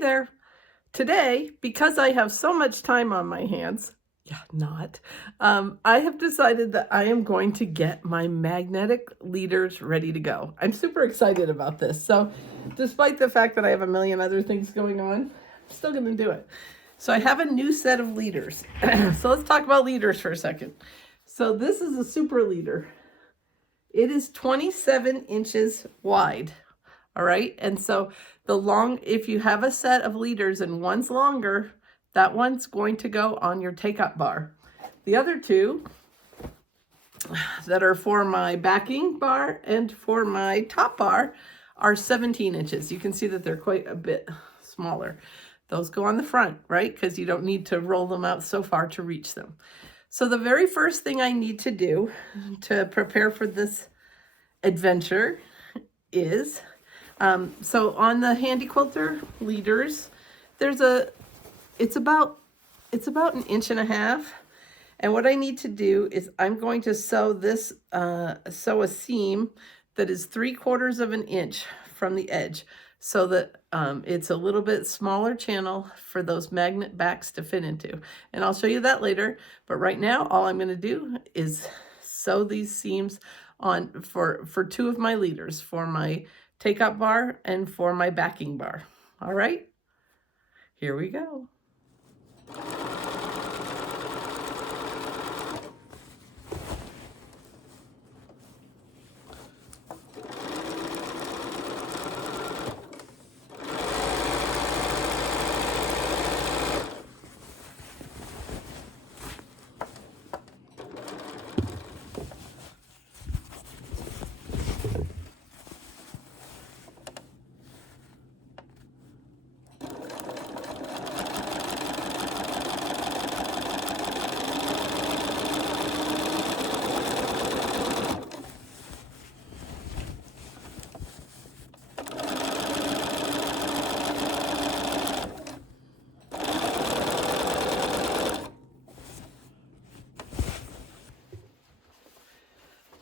there. Today, because I have so much time on my hands, I have decided that I am going to get my magnetic leaders ready to go. I'm super excited about this. So despite the fact that I have a million other things going on, I'm still going to do it. So I have a new set of leaders. So let's talk about leaders for a second. So this is a super leader. It is 27 inches wide. All right. And so if you have a set of leaders and one's longer, that one's going to go on your take-up bar. The other two that are for my backing bar and for my top bar are 17 inches. You can see that they're quite a bit smaller. Those go on the front, right? Because you don't need to roll them out so far to reach them. So the very first thing I need to do to prepare for this adventure is, so on the Handi Quilter leaders, it's about 1.5 inches. And what I need to do is I'm going to sew a seam that is 3/4 of an inch from the edge, so that it's a little bit smaller channel for those magnet backs to fit into. And I'll show you that later. But right now, all I'm going to do is sew these seams on for two of my leaders, for my take-up bar and for my backing bar. All right, here we go.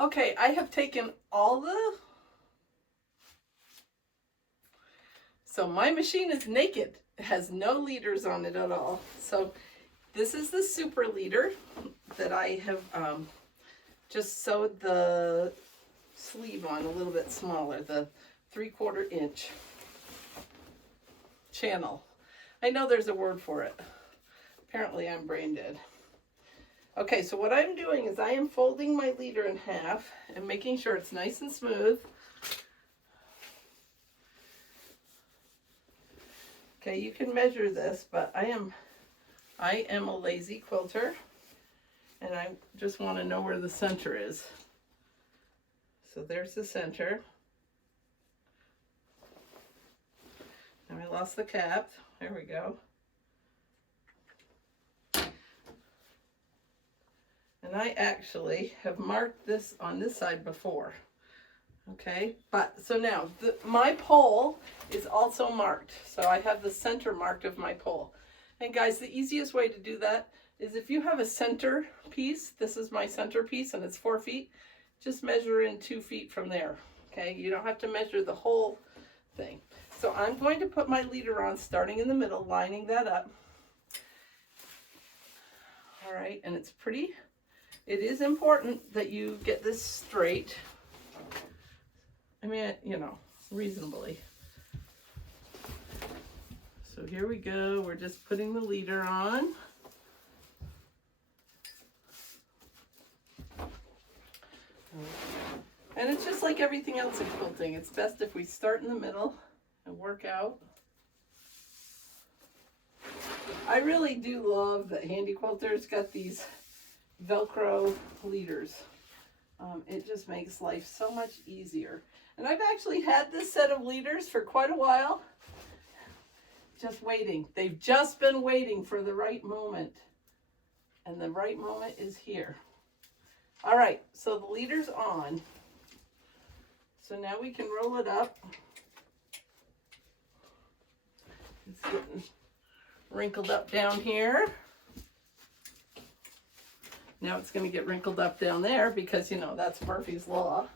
Okay, I have taken so my machine is naked. It has no leaders on it at all. So this is the super leader that I have just sewed the sleeve on a little bit smaller, the 3/4 inch channel. I know there's a word for it. Apparently I'm brain dead. Okay, so what I'm doing is I am folding my leader in half and making sure it's nice and smooth. Okay, you can measure this, but I am a lazy quilter, and I just want to know where the center is. So there's the center. Now I lost the cap. There we go. And I actually have marked this on this side before. Okay, but so now my pole is also marked. So I have the center marked of my pole. And guys, the easiest way to do that is if you have a center piece, this is my center piece and it's 4 feet, just measure in 2 feet from there. Okay, you don't have to measure the whole thing. So I'm going to put my leader on starting in the middle, lining that up. All right, and it is important that you get this straight. I mean, reasonably. So here we go. We're just putting the leader on. And it's just like everything else in quilting. It's best if we start in the middle and work out. I really do love that Handi Quilter's got these Velcro leaders. It just makes life so much easier. And I've actually had this set of leaders for quite a while. Just waiting. They've just been waiting for the right moment. And the right moment is here. All right, so the leader's on. So now we can roll it up. It's getting wrinkled up down here. Now it's going to get wrinkled up down there because, that's Murphy's Law.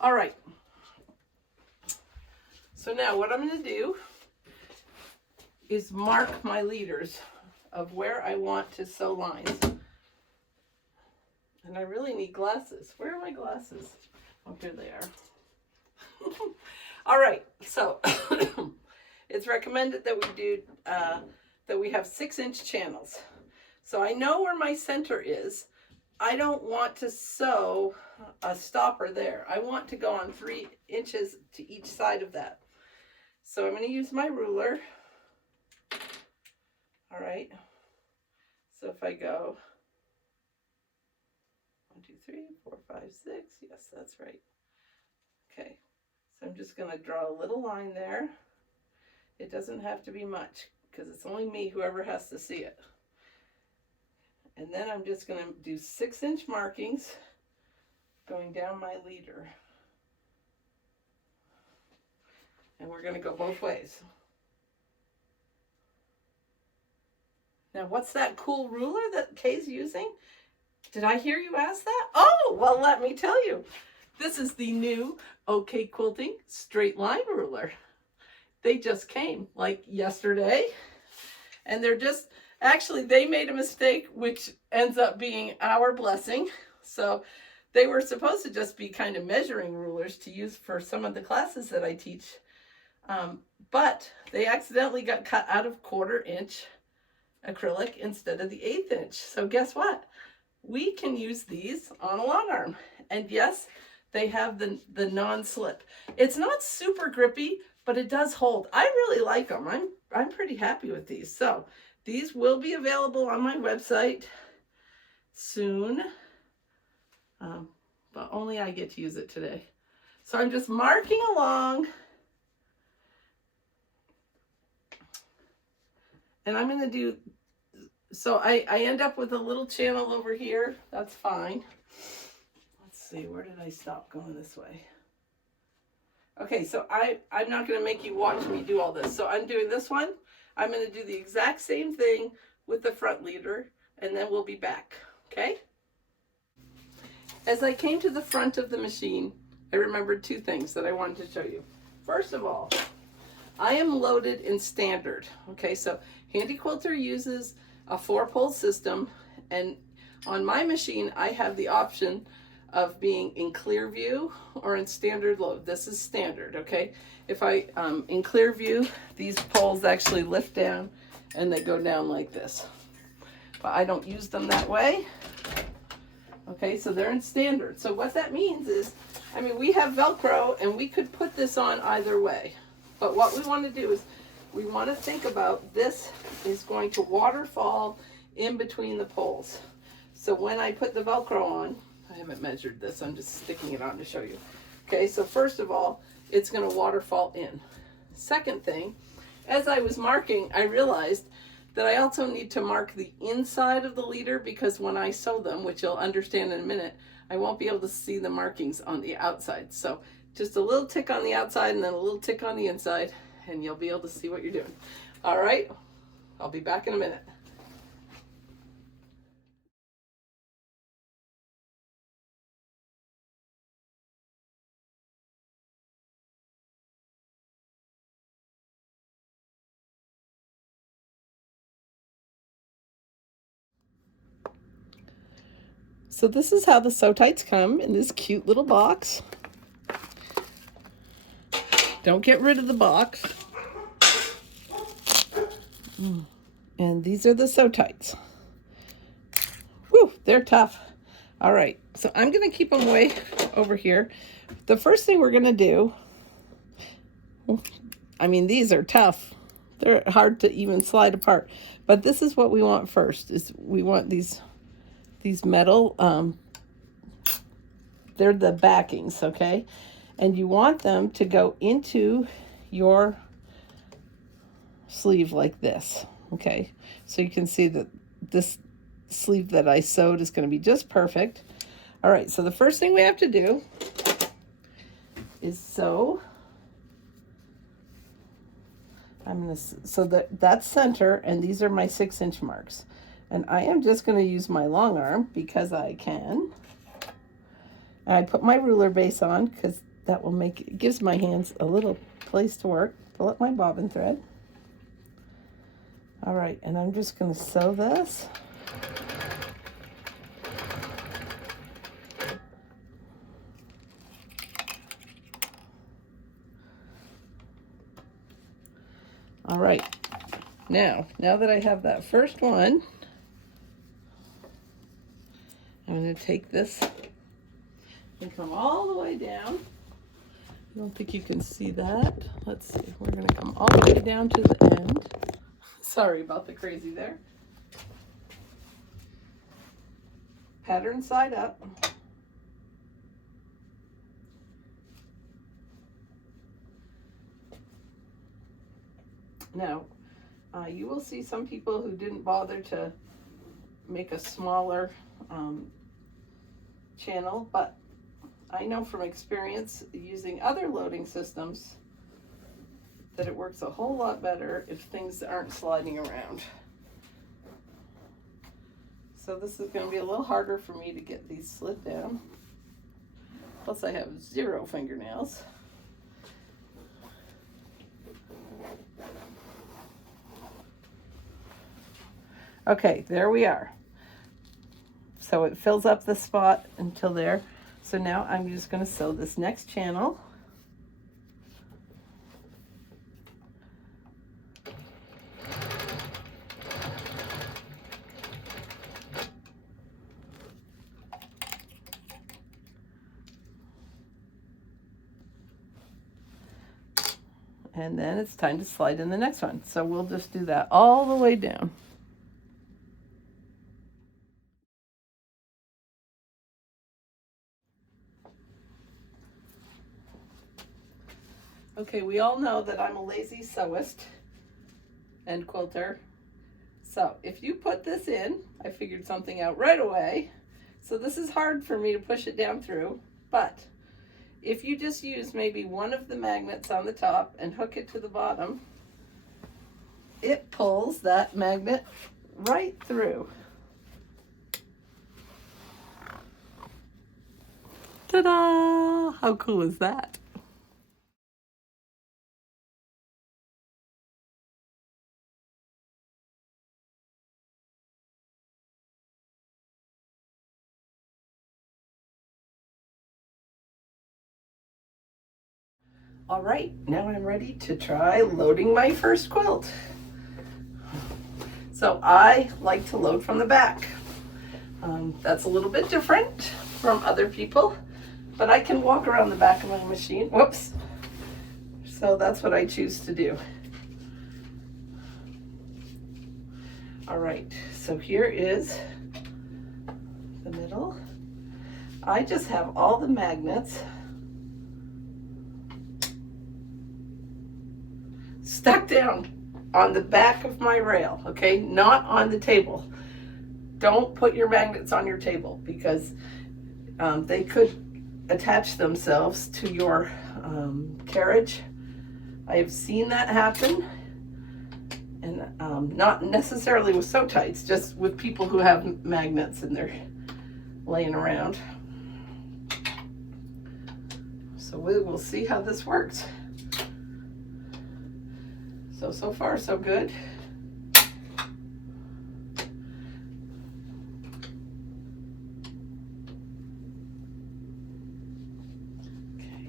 All right. So now what I'm going to do is mark my leaders of where I want to sew lines. And I really need glasses. Where are my glasses? Oh, here they are. All right, so it's recommended that we do that we have 6-inch channels. So I know where my center is. I don't want to sew a stopper there. I want to go on 3 inches to each side of that. So I'm going to use my ruler. All right. So if I go 1, 2, 3, 4, 5, 6. Yes, that's right. Okay. So I'm just going to draw a little line there. It doesn't have to be much because it's only me, whoever has to see it. And then I'm just going to do 6-inch markings going down my leader. And we're going to go both ways. Now, what's that cool ruler that Kay's using? Did I hear you ask that? Oh, well, let me tell you. This is the new OK Quilting straight line ruler. They just came like yesterday. And they're just, actually, they made a mistake, which ends up being our blessing. So they were supposed to just be kind of measuring rulers to use for some of the classes that I teach. But they accidentally got cut out of 1/4 inch acrylic instead of the 1/8 inch. So guess what? We can use these on a long arm. And yes, they have the non-slip. It's not super grippy, but it does hold. I really like them. I'm pretty happy with these. So these will be available on my website soon. But only I get to use it today. So I'm just marking along. And I'm going to do, so I end up with a little channel over here. That's fine. Let's see, where did I stop going this way? Okay, so I'm not going to make you watch me do all this. So I'm doing this one. I'm going to do the exact same thing with the front leader, and then we'll be back, okay? As I came to the front of the machine, I remembered 2 things that I wanted to show you. First of all, I am loaded in standard. Okay, so Handi Quilter uses a 4-pole system, and on my machine I have the option of being in clear view or in standard load. This is standard, okay? If I in clear view, these poles actually lift down and they go down like this. But I don't use them that way. Okay, so they're in standard. So what that means is, I mean, we have Velcro and we could put this on either way. But what we want to do is we want to think about this is going to waterfall in between the poles. So when I put the Velcro on, I haven't measured this, I'm just sticking it on to show you. Okay, so first of all, it's going to waterfall in. Second thing, as I was marking, I realized that I also need to mark the inside of the leader, because when I sew them, which you'll understand in a minute, I won't be able to see the markings on the outside. So just a little tick on the outside and then a little tick on the inside, and you'll be able to see what you're doing. All right, I'll be back in a minute. So this is how the Sew Tites come in this cute little box. Don't get rid of the box. And these are the Sew Tites. Whew, they're tough. All right, so I'm gonna keep them way over here. The first thing we're gonna do, I mean, these are tough. They're hard to even slide apart. But this is what we want first, is we want these metal, they're the backings, okay? And you want them to go into your sleeve like this, okay? So you can see that this sleeve that I sewed is going to be just perfect. All right, so the first thing we have to do is sew. I'm going to, so that's center, and these are my 6-inch marks. And I am just going to use my long arm because I can. And I put my ruler base on because That will make it gives my hands a little place to work. Pull up my bobbin thread. All right, and I'm just going to sew this. All right, now that I have that first one, I'm going to take this and come all the way down. I don't think you can see that. Let's see, we're going to come all the way down to the end. Sorry about the crazy there. Pattern side up. Now, you will see some people who didn't bother to make a smaller channel, but I know from experience using other loading systems that it works a whole lot better if things aren't sliding around. So this is going to be a little harder for me to get these slid down. Plus I have 0 fingernails. Okay, there we are. So it fills up the spot until there. So now I'm just going to sew this next channel. And then it's time to slide in the next one. So we'll just do that all the way down. Okay, we all know that I'm a lazy sewist and quilter. So if you put this in, I figured something out right away. So this is hard for me to push it down through, but if you just use maybe one of the magnets on the top and hook it to the bottom, it pulls that magnet right through. Ta-da! How cool is that? All right, now I'm ready to try loading my first quilt. So I like to load from the back. That's a little bit different from other people, but I can walk around the back of my machine. Whoops. So that's what I choose to do. All right, so here is the middle. I just have all the magnets stuck down on the back of my rail, okay? Not on the table. Don't put your magnets on your table because they could attach themselves to your carriage. I have seen that happen, and not necessarily with Sew Tites, just with people who have magnets and they're laying around. So we will see how this works. So far, so good. Okay,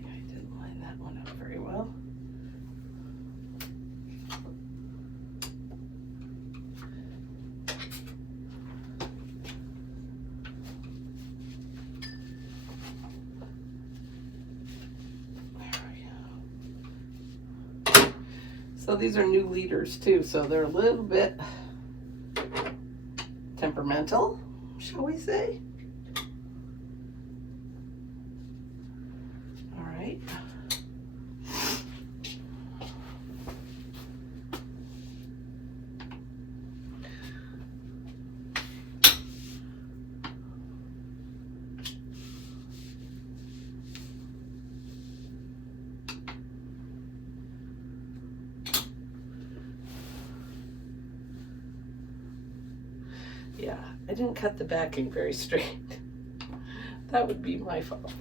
I didn't line that one up very well. So these are new leaders too, so they're a little bit temperamental, shall we say? All right. Yeah, I didn't cut the backing very straight. That would be my fault.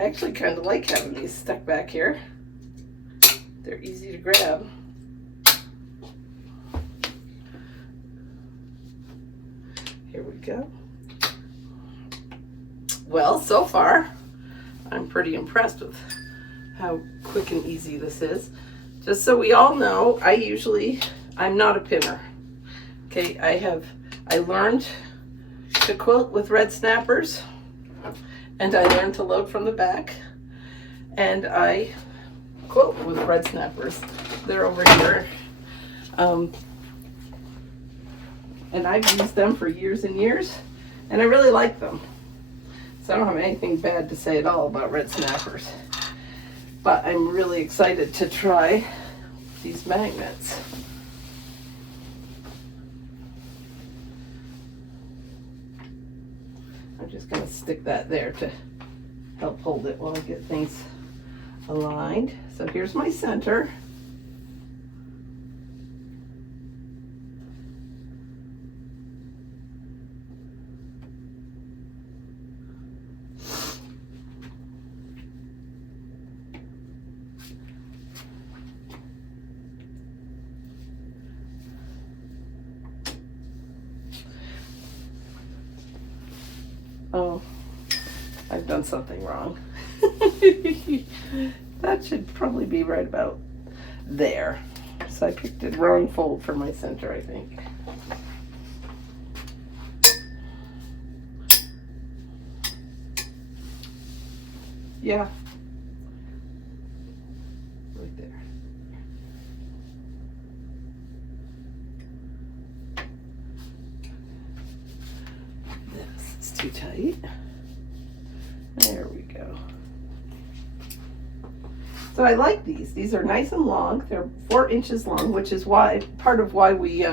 I actually kind of like having these stuck back here. They're easy to grab. Here we go. Well, so far, I'm pretty impressed with how quick and easy this is. Just so we all know, I'm not a pinner. Okay, I learned to quilt with red snappers, and I learned to load from the back, and I quilt with red snappers. They're over here. And I've used them for years and years, and I really like them. So I don't have anything bad to say at all about red snappers. But I'm really excited to try these magnets. I'm just going to stick that there to help hold it while I get things aligned. So here's my center. Oh, I've done something wrong. That should probably be right about there. So I picked the wrong fold for my center, I think. Yeah. Right there. This is too tight. There we go. So I like these. These are nice and long. They're 4 inches long, which is why part of why we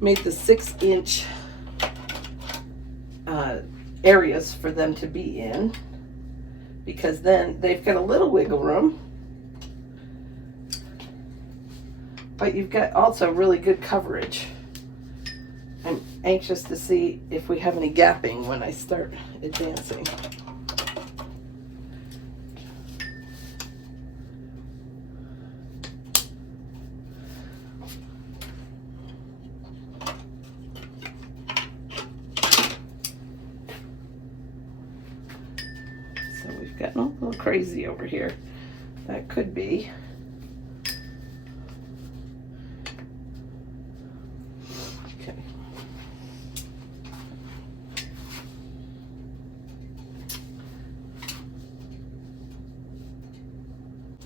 made the 6-inch areas for them to be in, because then they've got a little wiggle room, but you've got also really good coverage. I'm anxious to see if we have any gapping when I start advancing. So we've gotten a little crazy over here. That could be. Okay.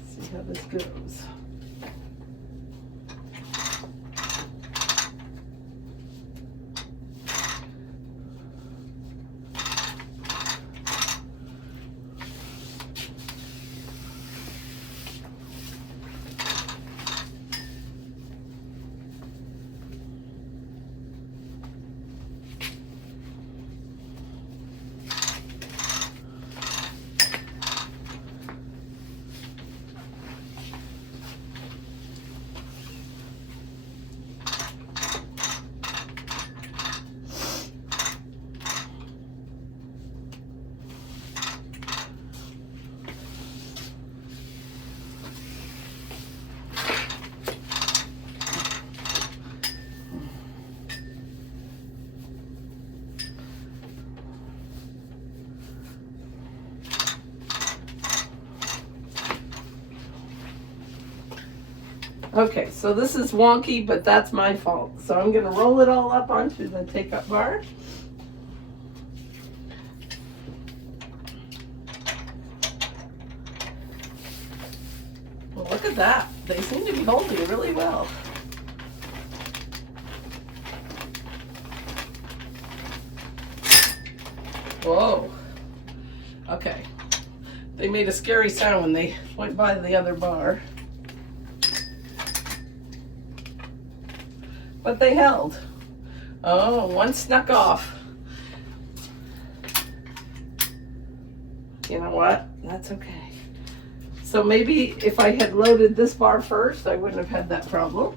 See how this goes. Okay, so this is wonky, but that's my fault. So I'm going to roll it all up onto the take-up bar. Well, look at that. They seem to be holding really well. Whoa. Okay. They made a scary sound when they went by the other bar. But they held. Oh, one snuck off. You know what? That's okay. So maybe if I had loaded this bar first, I wouldn't have had that problem.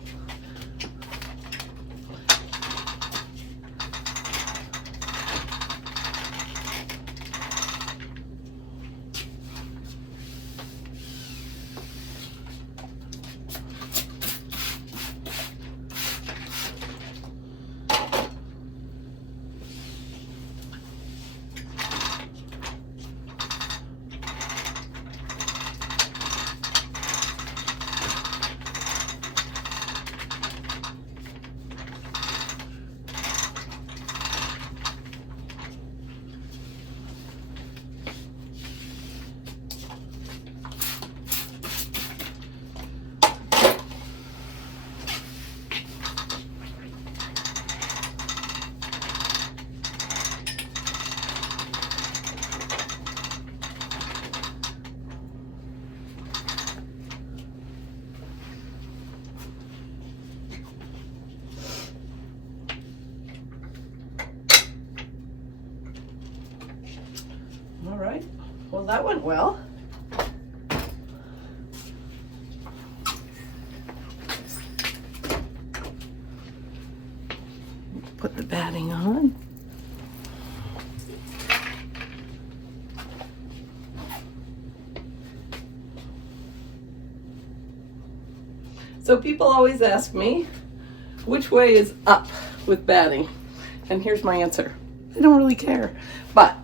Well, that went well. Put the batting on. So people always ask me, which way is up with batting? And here's my answer. I don't really care. But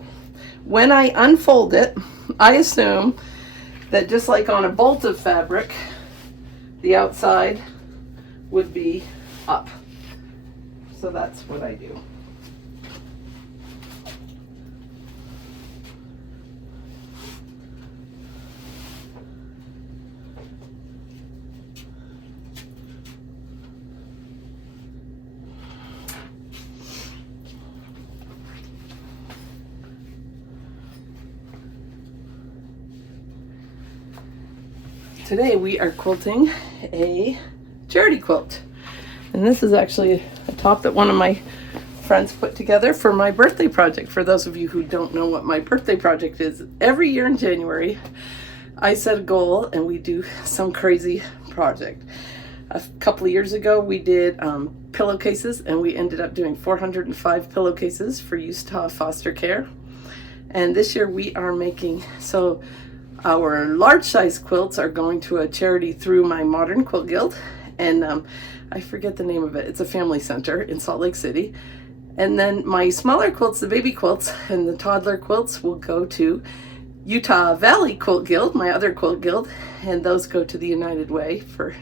when I unfold it, I assume that just like on a bolt of fabric, the outside would be up. So that's what I do. Today we are quilting a charity quilt. And this is actually a top that one of my friends put together for my birthday project. For those of you who don't know what my birthday project is, every year in January, I set a goal and we do some crazy project. A couple of years ago, we did pillowcases, and we ended up doing 405 pillowcases for Utah foster care. And this year we are making, so our large size quilts are going to a charity through my Modern Quilt Guild, and I forget the name of it. It's a family center in Salt Lake City. And then my smaller quilts, the baby quilts and the toddler quilts, will go to Utah Valley Quilt Guild, my other quilt guild, and those go to the United Way for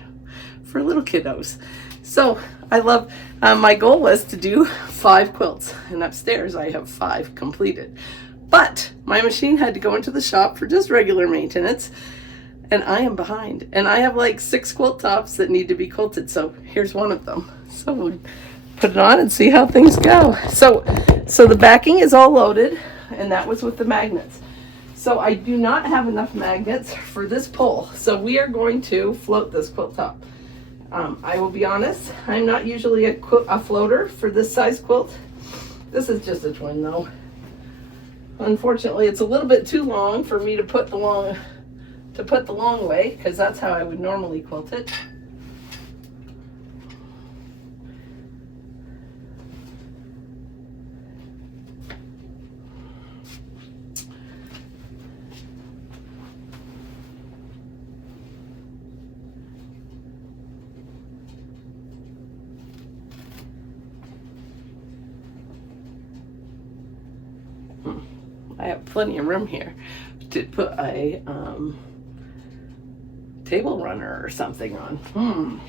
little kiddos. So I love, my goal was to do 5 quilts, and upstairs I have 5 completed. But my machine had to go into the shop for just regular maintenance, and I am behind. And I have like 6 quilt tops that need to be quilted, so here's one of them. So we'll put it on and see how things go. So the backing is all loaded, and that was with the magnets. So I do not have enough magnets for this pole, so we are going to float this quilt top. I will be honest, I'm not usually a floater for this size quilt. This is just a twin though. Unfortunately, it's a little bit too long for me to put the long way, because that's how I would normally quilt it. I have plenty of room here to put a table runner or something on.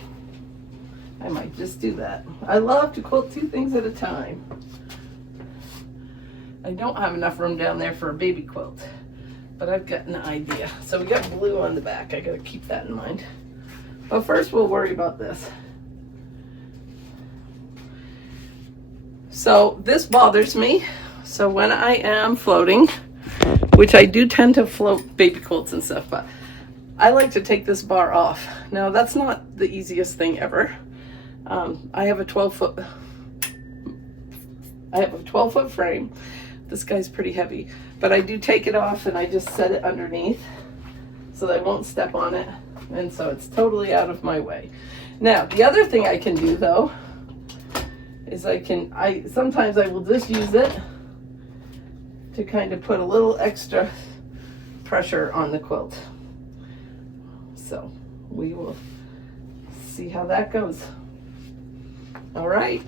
I might just do that. I love to quilt 2 things at a time. I don't have enough room down there for a baby quilt, but I've got an idea. So we got blue on the back. I gotta keep that in mind. But first we'll worry about this. So this bothers me. So when I am floating, which I do tend to float baby quilts and stuff, but I like to take this bar off. Now that's not the easiest thing ever. I have a 12-foot frame. This guy's pretty heavy, but I do take it off and I just set it underneath so that I won't step on it, and so it's totally out of my way. Now the other thing I can do though is sometimes I will just use it to kind of put a little extra pressure on the quilt. So we will see how that goes. All right,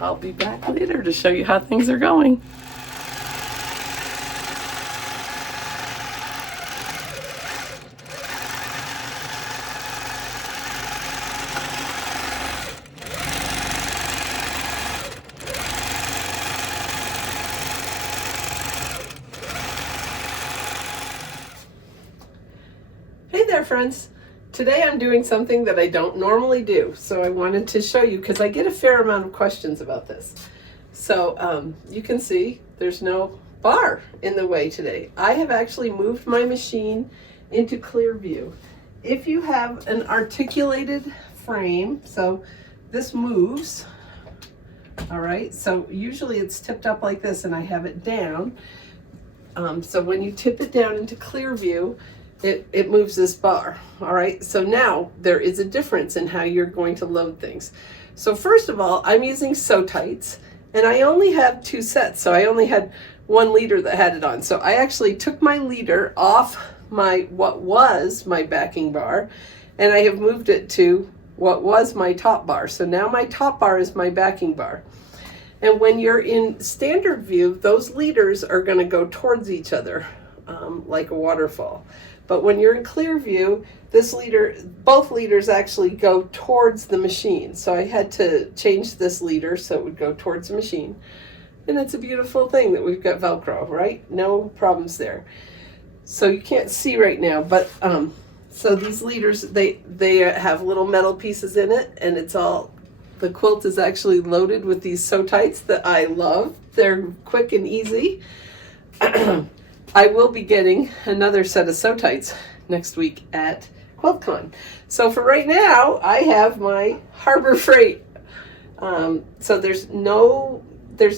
I'll be back later to show you how things are going. Hey there, friends. Today I'm doing something that I don't normally do, so I wanted to show you because I get a fair amount of questions about this. So you can see there's no bar in the way today. I have actually moved my machine into clear view. If you have an articulated frame, so this moves, all right, so usually it's tipped up like this and I have it down. So when you tip it down into clear view, it moves this bar. All right, so now there is a difference in how you're going to load things. So first of all, I'm using Sew Tites, and I only have 2 sets, so I only had 1 leader that had it on. So I actually took my leader off what was my backing bar, and I have moved it to what was my top bar. So now my top bar is my backing bar. And when you're in standard view, those leaders are going to go towards each other like a waterfall. But when you're in clear view, both leaders actually go towards the machine. So I had to change this leader so it would go towards the machine. And it's a beautiful thing that we've got Velcro, right? No problems there. So you can't see right now, but so these leaders, they have little metal pieces in it, and the quilt is actually loaded with these Sew Tites that I love. They're quick and easy. I will be getting another set of Sew Tites next week at QuiltCon. So for right now, I have my Harbor Freight. So there's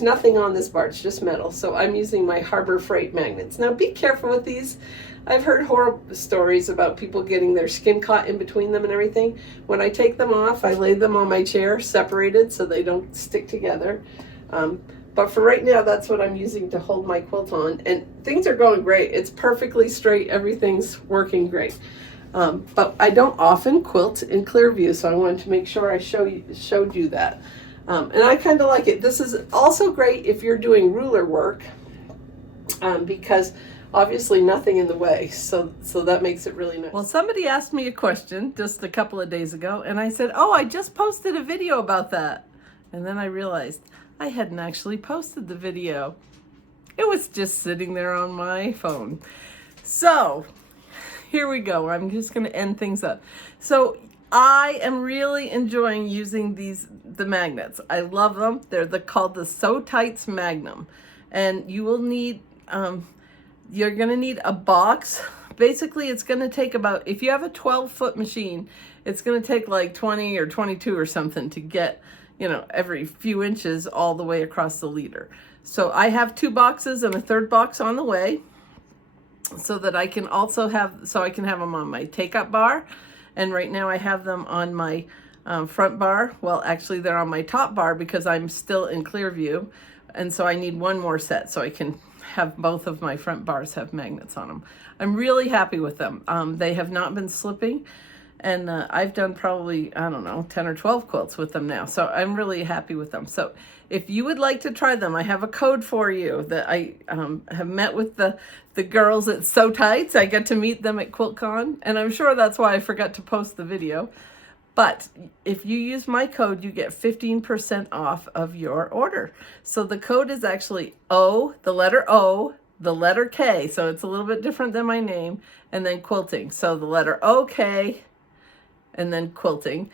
nothing on this bar, it's just metal. So I'm using my Harbor Freight magnets. Now be careful with these. I've heard horrible stories about people getting their skin caught in between them and everything. When I take them off, I lay them on my chair separated so they don't stick together. But for right now, that's what I'm using to hold my quilt on. And things are going great. It's perfectly straight. Everything's working great. But I don't often quilt in clear view, so I wanted to make sure I showed you that. And I kind of like it. This is also great if you're doing ruler work because obviously nothing in the way. So that makes it really nice. Well, somebody asked me a question just a couple of days ago, and I said, oh, I just posted a video about that. And then I realized I hadn't actually posted the video. It was just sitting there on my phone. So here we go. I'm just going to end things up. So I am really enjoying using the magnets. I love them. They're called the Sew Tite Magnum. And you will need, you're going to need a box. Basically, it's going to take about, if you have a 12-foot machine, it's going to take like 20 or 22 or something to get, every few inches all the way across the leader. So I have 2 boxes and a 3rd box on the way so that I can also have them on my take-up bar. And right now I have them on my front bar. Well, actually they're on my top bar because I'm still in clear view. And so I need 1 more set so I can have both of my front bars have magnets on them. I'm really happy with them. They have not been slipping. And I've done probably, I don't know, 10 or 12 quilts with them now. So I'm really happy with them. So if you would like to try them, I have a code for you that I have met with the girls at Sew Tites. I get to meet them at QuiltCon. And I'm sure that's why I forgot to post the video. But if you use my code, you get 15% off of your order. So the code is actually O, the letter O, the letter K. So it's a little bit different than my name. And then quilting. So the letter OK. And then quilting,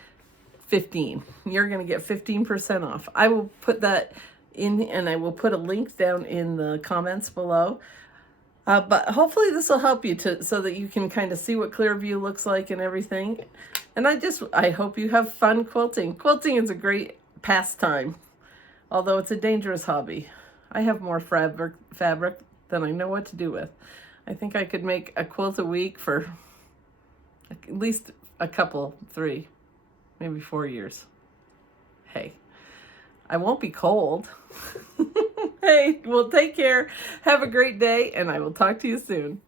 15. You're going to get 15% off. I will put that in, and I will put a link down in the comments below. But hopefully this will help you so that you can kind of see what clear view looks like and everything. And I hope you have fun quilting. Quilting is a great pastime, although it's a dangerous hobby. I have more fabric than I know what to do with. I think I could make a quilt a week for at least a couple, 3, maybe 4 years. Hey, I won't be cold. Hey, well, take care. Have a great day, and I will talk to you soon.